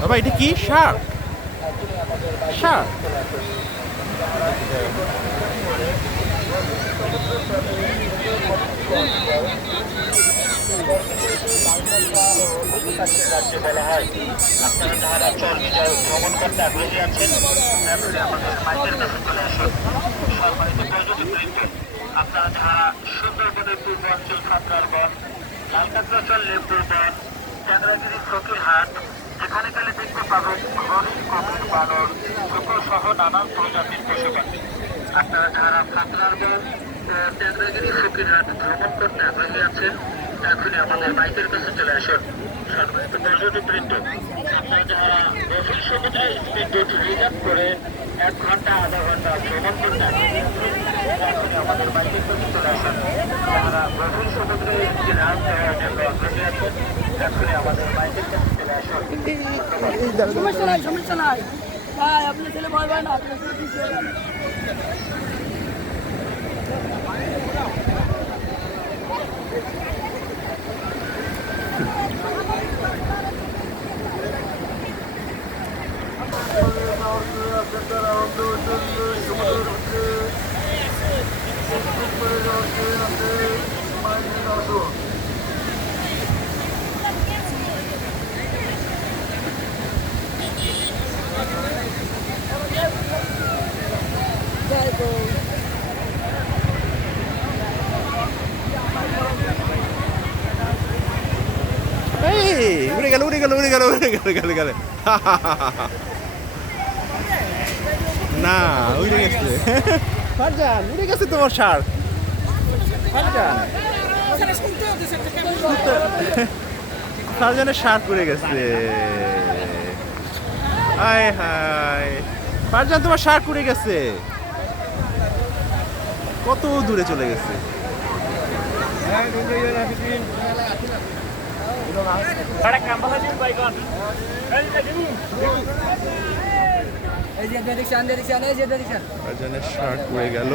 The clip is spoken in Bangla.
বাবা এটা কি শার্ক? শার্ক রাজ্যে বলা হয়। আপনারা যারা চর বিজয় ভ্রমণ করতে আগ্রহী আছেন এখনই আমাদের মাইকের কাছে চলে আসুন। সম্মানিত পর্যটকবৃন্দ, আপনারা যারা সুন্দরবনের পূর্বাঞ্চল খাতড়ার লালকাতরাচল লেবুর বন, ট্যাংরাগিরি ফকিরহাট, যেখানে গেলে দেখতে পাবেন হরিণ, কুমির, বানর, শূকর সহ নানান প্রজাতির পশু পাখি। আপনারা যারা খাতড়ার বন, ট্যাংরাগিরি ফকিরহাট ভ্রমণ করতে আগ্রহী আছেন এখনই আমাদের বাইকের কাছে চলে আসুন। সম্মানিত পর্যটকবৃন্দ, আপনারা যারা গভীর সমুদ্রে স্পিড বোট রিজার্ভ করে 1 ঘন্টা আধা ঘন্টা ভ্রমণ করতে আগ্রহী আছেন এখনই আমাদের বাইকের কাছে চলে আসুন। যারা গভীর সমুদ্রে একটি রাত দেওয়ার জন্য আগ্রহী আছেন এখনই আমাদের বাইকের কাছে চলে আসুন। সমস্যা নাই, সমস্যা নাই ভাই, আপনার ছেলে ভয় পায় না, আপনার ছেলে কিছু হবে না। উড়ে গেল উড়ে গেল উড়ে গেল উড়ে গেল গেল গেল না উড়ে গেছে ফারজান, উড়ে গেছে তোমার শার্ক। ফারজান, ফারজানের শার্ক উড়ে গেছে। হায় হায় ফারজান, তোমার শার্ক উড়ে গেছে, কত দূরে চলে গেছে। ফারজানের শার্ক উড়ে গেল।